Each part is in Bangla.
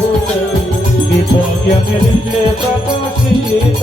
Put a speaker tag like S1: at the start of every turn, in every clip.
S1: বসে বিপজ্ঞানের যে প্রকাশিত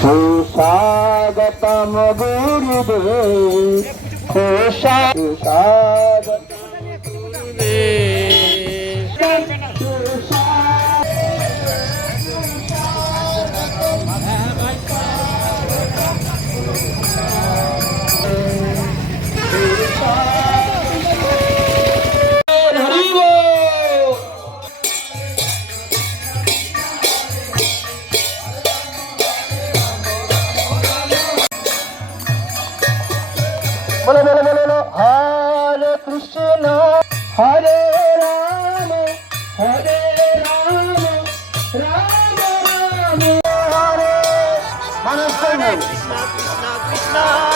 S2: সুস্বাগতম গুরুদেব। সুস্বাগত বলো বলো বলো বলো। হরে কৃষ্ণ, হরে রাম হরে রাম রাম রাম। হরে মানুষ কৃষ্ণ কৃষ্ণ হরে